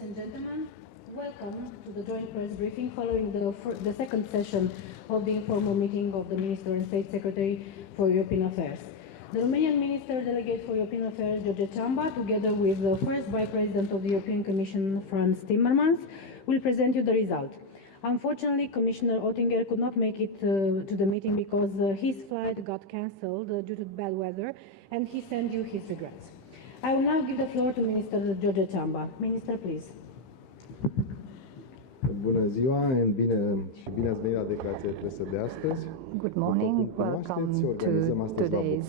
Ladies and gentlemen, welcome to the joint press briefing following the second session of the informal meeting of the Minister and State Secretary for European Affairs. The Romanian Minister Delegate for European Affairs, Ciamba, together with the first Vice President of the European Commission, Frans Timmermans, will present you the result. Unfortunately, Commissioner Oettinger could not make it to the meeting because his flight got cancelled due to bad weather, and he sent you his regrets. I will now give the floor to Minister Ciamba. Minister, please. Bună ziua și bine ați venit la declarația de presă de astăzi. Good morning. Welcome to today's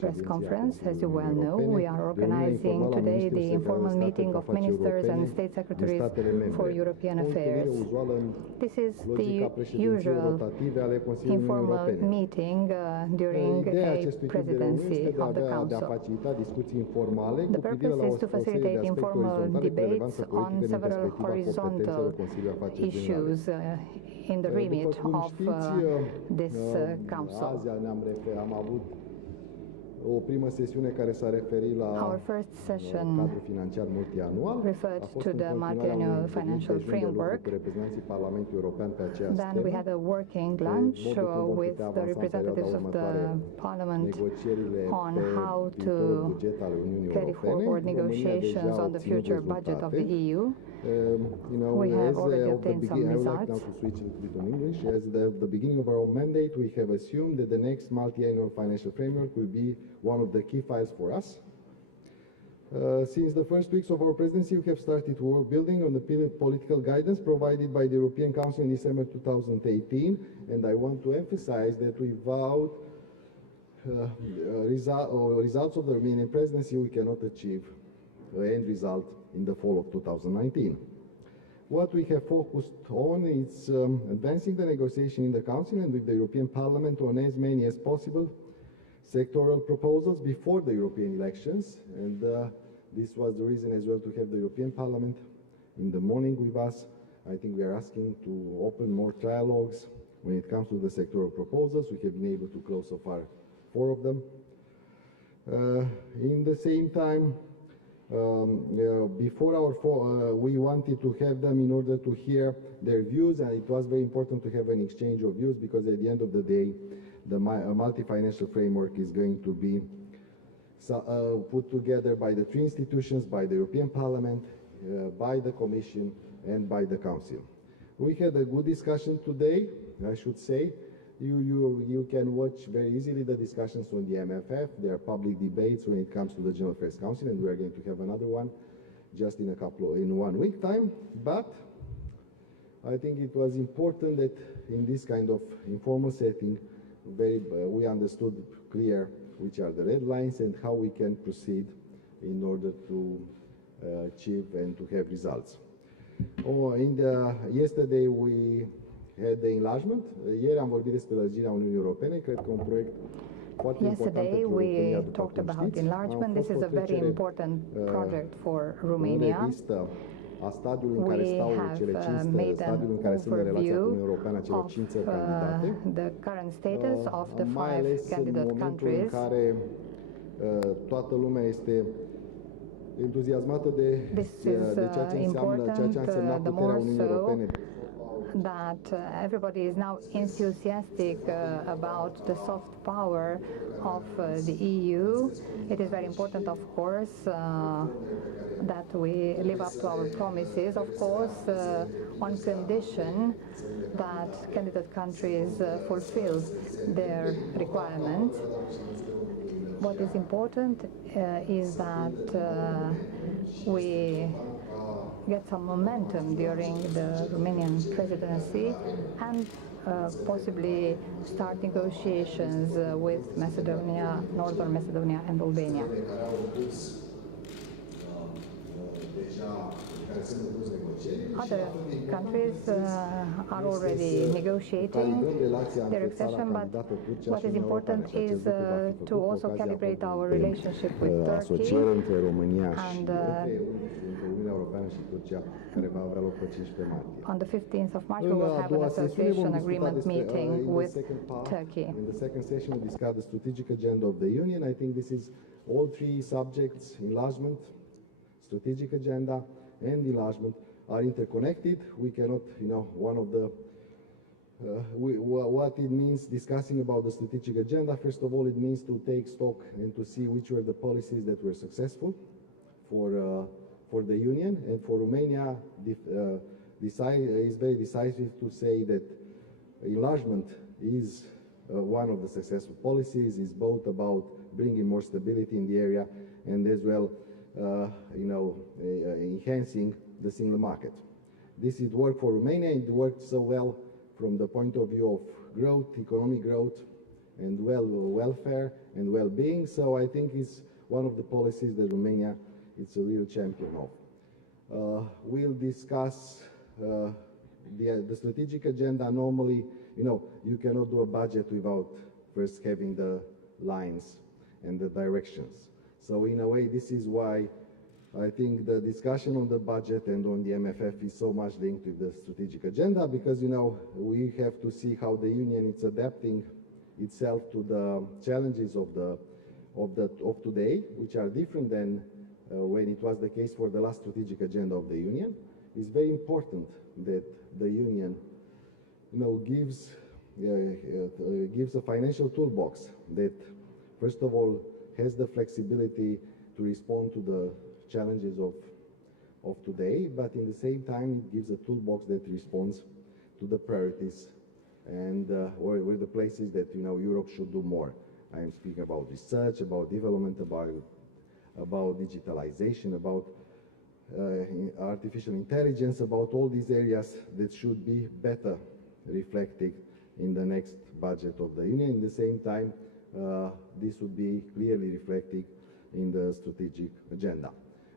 press conference. As you well know, we are organizing today the informal meeting of ministers and state secretaries for European affairs. This is the usual informal meeting during a presidency of the Council. The purpose is to facilitate informal debates on several horizontal issues in the remit of this Council. O primă sesiune care s-a referit la cadrul financiar multianual, referred to the multi-annual financial framework. Then we had a working lunch with the representatives of the Parliament on how to carry forward negotiations on the future budget of the EU. We have already obtained some results. Now to switch a bit on English. As the beginning of our mandate, we have assumed that the next multi-annual financial framework will be one of the key files for us. Since the first weeks of our presidency, we have started work building on the political guidance provided by the European Council in December 2018, and I want to emphasize that without results of the Romanian presidency, we cannot achieve the end result in the fall of 2019. What we have focused on is advancing the negotiation in the Council and with the European Parliament on as many as possible sectoral proposals before the European elections, and this was the reason as well to have the European Parliament in the morning with us. I think we are asking to open more trialogues when it comes to the sectoral proposals. We have been able to close so far 4 of them. In the same time, before we wanted to have them in order to hear their views, and it was very important to have an exchange of views, because at the end of the day, the multi-financial framework is going to be put together by the 3 institutions, by the European Parliament, by the Commission, and by the Council. We had a good discussion today, I should say. You can watch very easily the discussions on the MFF. There are public debates when it comes to the General Affairs Council, and we are going to have another one just in 1 week time. But I think it was important that in this kind of informal setting, we understood clear which are the red lines and how we can proceed in order to achieve and to have results. Yesterday we had the enlargement. Ieri am vorbit despre lărgirea Uniunii Europene. Cred că un proiect foarte important pentru România. Yesterday we talked about enlargement. This is a very important project for Romania. A stadiului în care stau cele 5 stadiul în care sunt relația cu Uniunea Europeană a celor 5 țări candidate. The current status of the 5 candidate countries. În care toată lumea este entuziasmată de ceea ce înseamnă puterea Uniunii Europene. That everybody is now enthusiastic about the soft power of the EU. It is very important, of course, that we live up to our promises, of course, on condition that candidate countries fulfill their requirements. What is important is that we get some momentum during the Romanian presidency and possibly start negotiations with Macedonia, Northern Macedonia and Albania. Other countries are already negotiating their accession, but what is important is to also calibrate our relationship with Turkey. And on the 15th of March, we will have an association agreement meeting with Turkey. In the second session, we discussed the strategic agenda of the Union. I think this is all 3 subjects: enlargement, strategic agenda, and enlargement are interconnected. We cannot, one of the what it means discussing about the strategic agenda. First of all, it means to take stock and to see which were the policies that were successful for the Union. And for Romania, is very decisive to say that enlargement is one of the successful policies. Is both about bringing more stability in the area and as well, enhancing the single market. This is work for Romania, and it worked so well from the point of view of growth, economic growth, and welfare and well-being. So I think it's one of the policies that Romania is a real champion of. We'll discuss the strategic agenda. Normally, you cannot do a budget without first having the lines and the directions. So in a way, this is why I think the discussion on the budget and on the MFF is so much linked with the strategic agenda, because we have to see how the Union is adapting itself to the challenges of today, which are different than when it was the case for the last strategic agenda of the Union. It's very important that the Union gives a financial toolbox that, first of all, has the flexibility to respond to the challenges of today, but in the same time it gives a toolbox that responds to the priorities and or the places that Europe should do more. I am speaking about research, about development, about digitalization, about artificial intelligence, about all these areas that should be better reflected in the next budget of the Union. At the same time, this would be clearly reflected in the strategic agenda.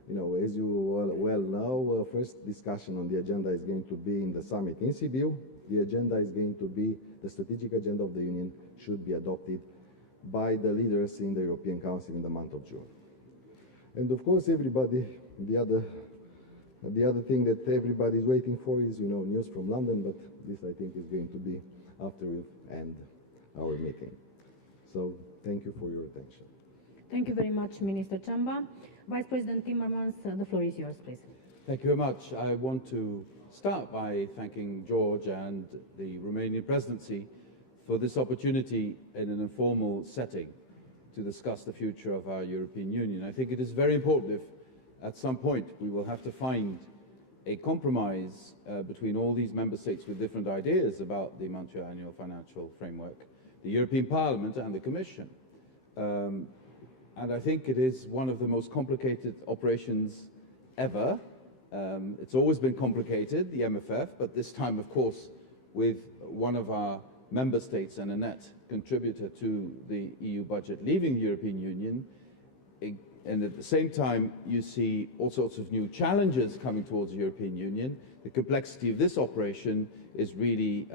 As you well know, first discussion on the agenda is going to be in the summit in Sibiu. The agenda is going to be, the strategic agenda of the Union should be adopted by the leaders in the European Council in the month of June. And of course, everybody, the other thing that everybody is waiting for is, news from London, but this I think is going to be after we end our meeting. So thank you for your attention. Thank you very much, Minister Ciamba. Vice President Timmermans, the floor is yours, please. Thank you very much. I want to start by thanking George and the Romanian presidency for this opportunity in an informal setting to discuss the future of our European Union. I think it is very important if at some point we will have to find a compromise between all these member states with different ideas about the multi-annual financial framework, the European Parliament and the Commission. And I think it is one of the most complicated operations ever. It's always been complicated, the MFF, but this time, of course, with one of our member states and a net contributor to the EU budget leaving the European Union. And at the same time, you see all sorts of new challenges coming towards the European Union. The complexity of this operation is really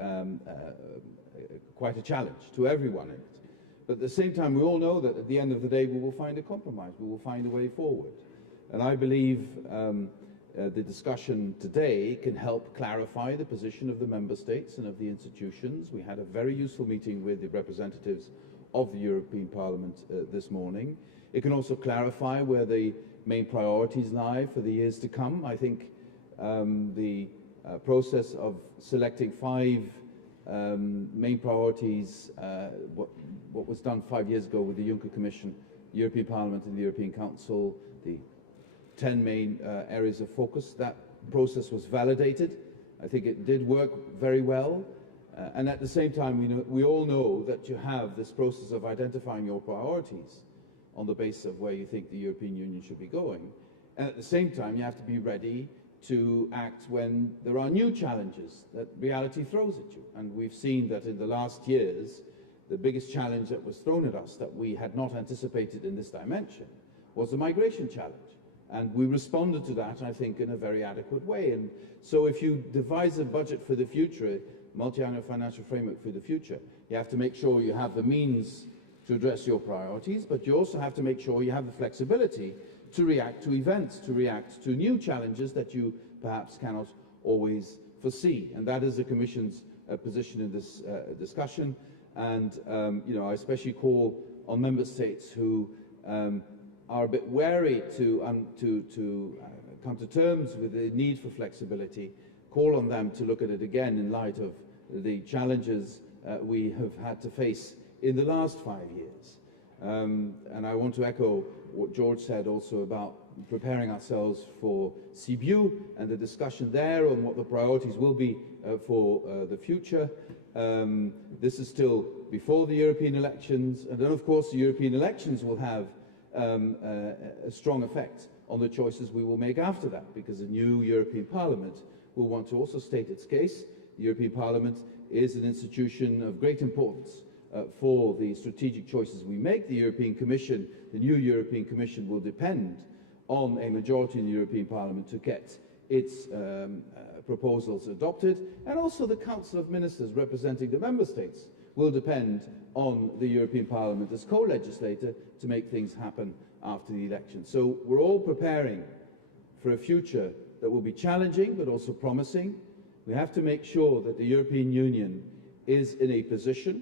quite a challenge to everyone in it. But at the same time, we all know that at the end of the day, we will find a compromise. We will find a way forward. And I believe the discussion today can help clarify the position of the member states and of the institutions. We had a very useful meeting with the representatives of the European Parliament this morning. It can also clarify where the main priorities lie for the years to come. I think the process of selecting 5 main priorities, what was done 5 years ago with the Juncker Commission, the European Parliament and the European Council, the 10 main areas of focus, that process was validated. I think it did work very well. And at the same time, we all know that you have this process of identifying your priorities on the basis of where you think the European Union should be going. And at the same time, you have to be ready to act when there are new challenges that reality throws at you. And we've seen that in the last years, the biggest challenge that was thrown at us that we had not anticipated in this dimension was the migration challenge. And we responded to that, I think, in a very adequate way. And so if you devise a budget for the future, multi-annual financial framework for the future, you have to make sure you have the means to address your priorities, but you also have to make sure you have the flexibility to react to events, to react to new challenges that you perhaps cannot always foresee. And that is the Commission's position in this discussion. And I especially call on member states who are a bit wary to come to terms with the need for flexibility, call on them to look at it again in light of the challenges we have had to face in the last 5 years. And I want to echo what George said also about preparing ourselves for Sibiu and the discussion there on what the priorities will be for the future. This is still before the European elections, and then of course the European elections will have a strong effect on the choices we will make after that, because the new European Parliament will want to also state its case. The European Parliament is an institution of great importance for the strategic choices we make. The European Commission, the new European Commission, will depend on a majority in the European Parliament to get its proposals adopted, and also the Council of Ministers representing the Member States will depend on the European Parliament as co-legislator to make things happen after the election. So we're all preparing for a future that will be challenging but also promising. We have to make sure that the European Union is in a position,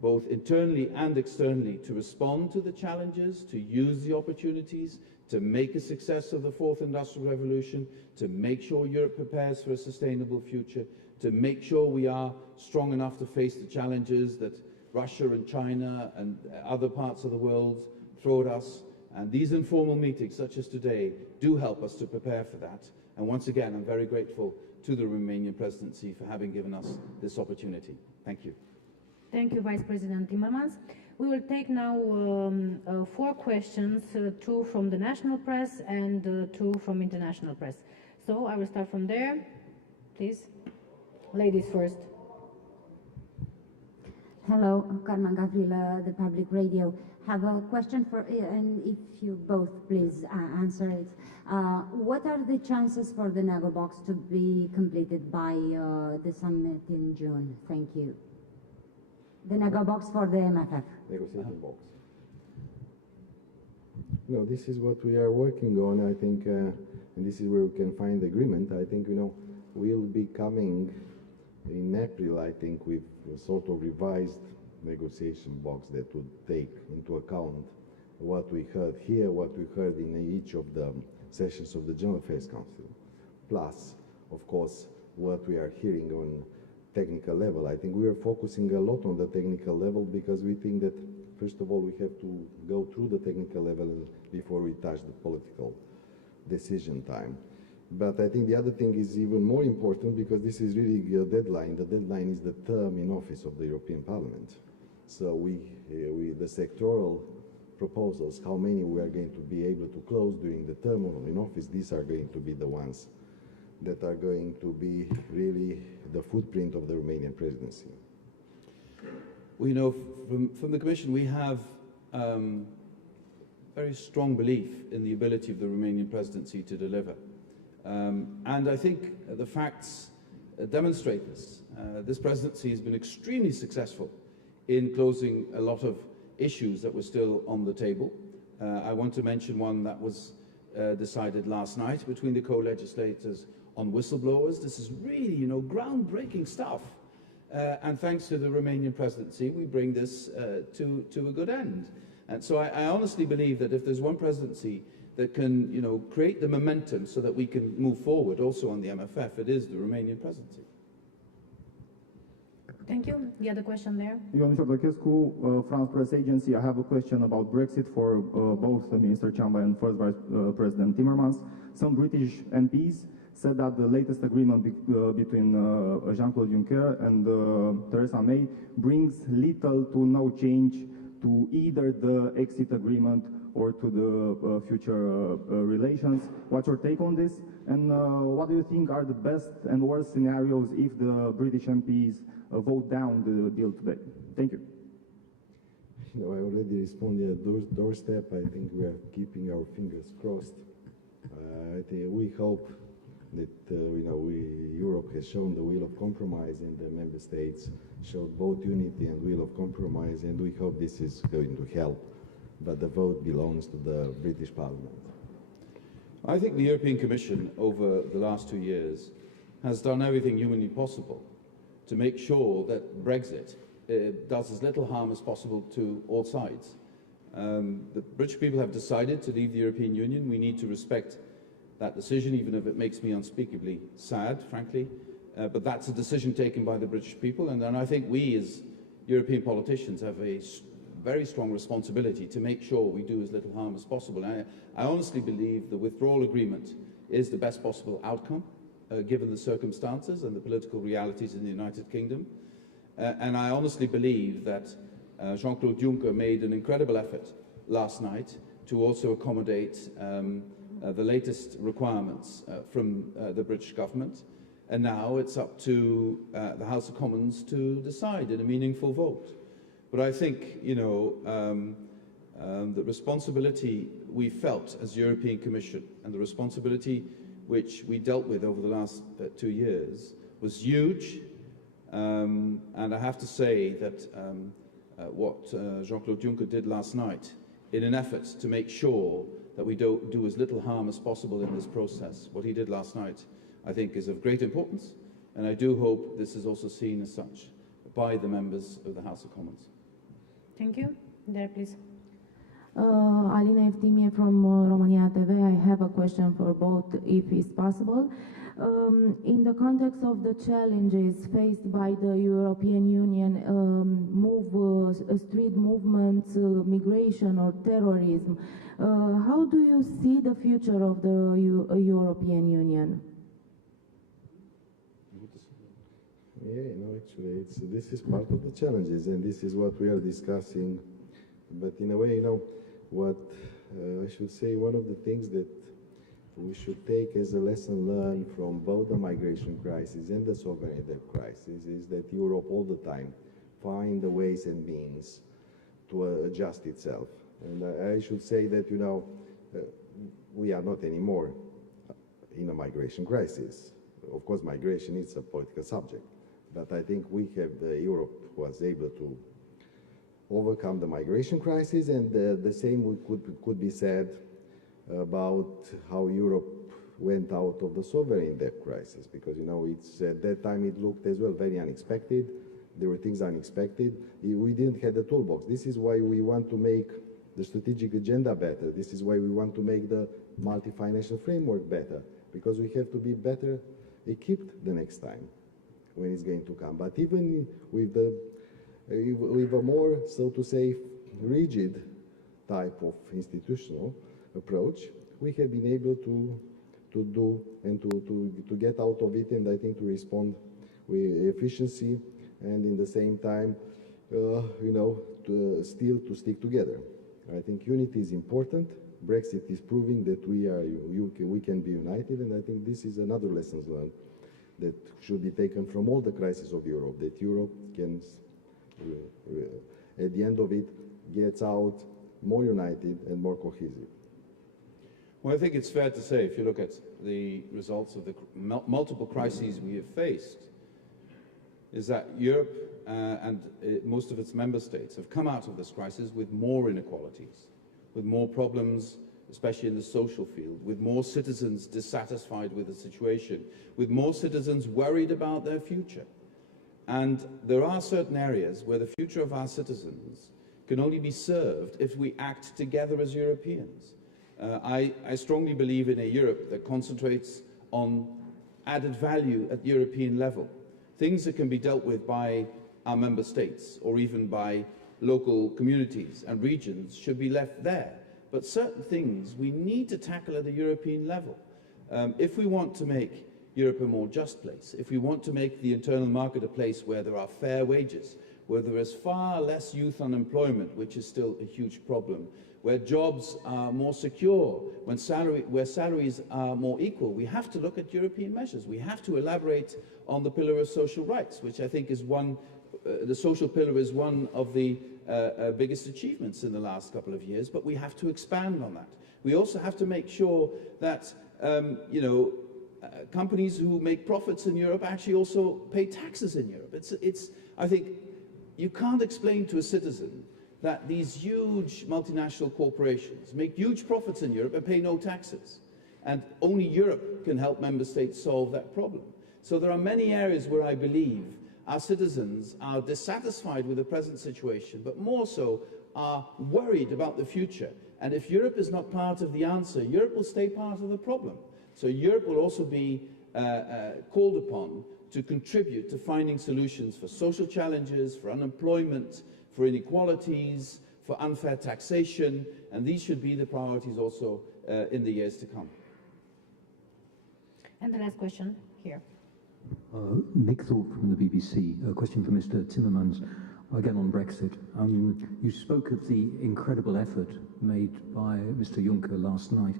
both internally and externally, to respond to the challenges, to use the opportunities, to make a success of the fourth industrial revolution, to make sure Europe prepares for a sustainable future, to make sure we are strong enough to face the challenges that Russia and China and other parts of the world throw at us. And these informal meetings, such as today, do help us to prepare for that. And once again, I'm very grateful to the Romanian presidency for having given us this opportunity. Thank you. Thank you, Vice President Timmermans. We will take now 4 questions, 2 from the national press and 2 from international press. So I will start from there. Please. Ladies first. Hello, Carmen Gavrila, the Public Radio. Have a question for, and if you both please answer it. What are the chances for the Nego box to be completed by the summit in June? Thank you. The Nego box for the MFF. Negotiating box. No, this is what we are working on, I think, and this is where we can find agreement. I think, we'll be coming in April, I think, with a sort of revised negotiation box that would take into account what we heard here, what we heard in each of the sessions of the General Affairs Council, plus, of course, what we are hearing on technical level. I think we are focusing a lot on the technical level because we think that, first of all, we have to go through the technical level before we touch the political decision time. But I think the other thing is even more important because this is really a deadline. The deadline is the term in office of the European Parliament. So the sectoral proposals, how many we are going to be able to close during the term in office, these are going to be the ones that are going to be really the footprint of the Romanian presidency. Well, from the Commission, we have very strong belief in the ability of the Romanian presidency to deliver. And I think the facts demonstrate this. This presidency has been extremely successful in closing a lot of issues that were still on the table. I want to mention one that was decided last night between the co-legislators on whistleblowers. This is really, groundbreaking stuff. And thanks to the Romanian presidency, we bring this to a good end. And so I honestly believe that if there's one presidency that can, create the momentum so that we can move forward also on the MFF, it is the Romanian presidency. Thank you. The other question there. Ion Ciobăchescu, France Press Agency. I have a question about Brexit for both Minister Ciamba and First Vice President Timmermans. Some British MPs said that the latest agreement between Jean-Claude Juncker and Theresa May brings little to no change to either the exit agreement or to the future relations. What's your take on this? And what do you think are the best and worst scenarios if the British MPs vote down the deal today? Thank you. I already responded at doorstep. I think we are keeping our fingers crossed. I think we hope that Europe has shown the will of compromise, and the member states showed both unity and will of compromise, and we hope this is going to help. But the vote belongs to the British Parliament. I think the European Commission over the last 2 years has done everything humanly possible to make sure that Brexit does as little harm as possible to all sides. The British people have decided to leave the European Union. We need to respect that decision, even if it makes me unspeakably sad, frankly. But that's a decision taken by the British people, and I think we as European politicians have a very strong responsibility to make sure we do as little harm as possible. And I honestly believe the withdrawal agreement is the best possible outcome, given the circumstances and the political realities in the United Kingdom. And I honestly believe that Jean-Claude Juncker made an incredible effort last night to also accommodate the latest requirements from the British government. And now it's up to the House of Commons to decide in a meaningful vote. But I think, you know, the responsibility we felt as European Commission and the responsibility which we dealt with over the last 2 years was huge. And I have to say that what Jean-Claude Juncker did last night in an effort to make sure that we don't do as little harm as possible in this process, what he did last night, I think is of great importance, and I do hope this is also seen as such by the members of the House of Commons. Thank you. There, please. Alina Eftimie from Romania TV. I have a question for both, if it's possible. In the context of the challenges faced by the European Union, street movements, migration or terrorism, how do you see the future of the European Union? Yeah, no, actually, this is part of the challenges, and this is what we are discussing. But in a way, you know, what I should say, one of the things that we should take as a lesson learned from both the migration crisis and the sovereign debt crisis is that Europe all the time find the ways and means to adjust itself. And I should say that, you know, we are not anymore in a migration crisis. Of course, migration is a political subject, but I think we have, Europe was able to overcome the migration crisis, and the same could be said about how Europe went out of the sovereign debt crisis, because, you know, it's at that time it looked as well very unexpected. There were things unexpected. We didn't have the toolbox. This is why we want to make the strategic agenda better. This is why we want to make the multi-financial framework better, because we have to be better equipped the next time when it's going to come. But even with a more, so to say, rigid type of institutional approach, we have been able to do and to get out of it, and I think to respond with efficiency, and in the same time, you know, still to stick together. I think unity is important. Brexit is proving that we can be united, and I think this is another lesson learned that should be taken from all the crises of Europe, that Europe can, at the end of it, gets out more united and more cohesive. Well, I think it's fair to say, if you look at the results of the multiple crises we have faced, is that Europe and most of its member states have come out of this crisis with more inequalities, with more problems, especially in the social field, with more citizens dissatisfied with the situation, with more citizens worried about their future. And there are certain areas where the future of our citizens can only be served if we act together as Europeans. I strongly believe in a Europe that concentrates on added value at European level. Things that can be dealt with by our member states or even by local communities and regions should be left there. But certain things we need to tackle at a European level. If we want to make Europe a more just place, if we want to make the internal market a place where there are fair wages, where there is far less youth unemployment, which is still a huge problem, where jobs are more secure, where salaries are more equal, we have to look at European measures. We have to elaborate on the pillar of social rights, which I think is the social pillar is one of the biggest achievements in the last couple of years, but we have to expand on that. We also have to make sure that, you know, companies who make profits in Europe actually also pay taxes in Europe. I think you can't explain to a citizen that these huge multinational corporations make huge profits in Europe and pay no taxes. And only Europe can help member states solve that problem. So there are many areas where I believe our citizens are dissatisfied with the present situation, but more so are worried about the future. And if Europe is not part of the answer, Europe will stay part of the problem. So Europe will also be called upon to contribute to finding solutions for social challenges, for unemployment, for inequalities, for unfair taxation, and these should be the priorities also in the years to come. And the last question here. Nick Thorpe from the BBC. A question for Mr. Timmermans, again on Brexit. You spoke of the incredible effort made by Mr. Juncker last night.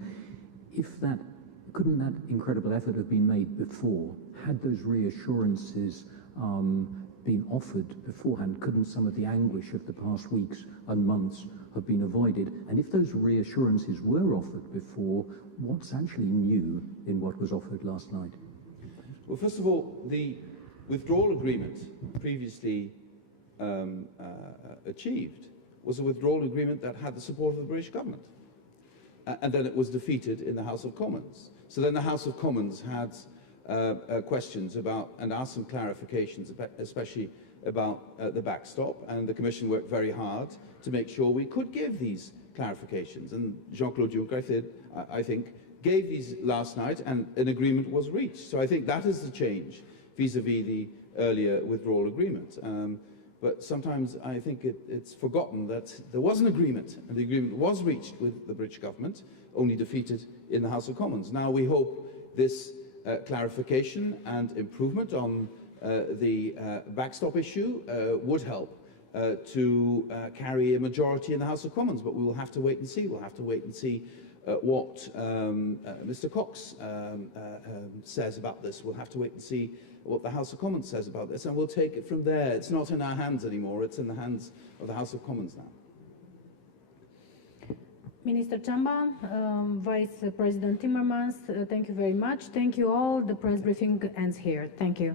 Couldn't that incredible effort have been made before? Had those reassurances been offered beforehand? Couldn't some of the anguish of the past weeks and months have been avoided? And if those reassurances were offered before, what's actually new in what was offered last night? Well, first of all, the withdrawal agreement previously achieved was a withdrawal agreement that had the support of the British government. And then it was defeated in the House of Commons. So then the House of Commons had questions about and asked some clarifications, especially about the backstop. And the Commission worked very hard to make sure we could give these clarifications. And Jean-Claude Juncker, I think, gave these last night, and an agreement was reached. So I think that is the change vis-à-vis the earlier withdrawal agreement. But sometimes I think it's forgotten that there was an agreement, and the agreement was reached with the British government, only defeated in the House of Commons. Now we hope this clarification and improvement on the backstop issue would help to carry a majority in the House of Commons, but we will have to wait and see. We'll have to wait and see what Mr. Cox says about this. We'll have to wait and see what the House of Commons says about this, and we'll take it from there. It's not in our hands anymore, it's in the hands of the House of Commons now. Minister Ciamba, Vice President Timmermans, thank you very much. Thank you all. The press briefing ends here. Thank you.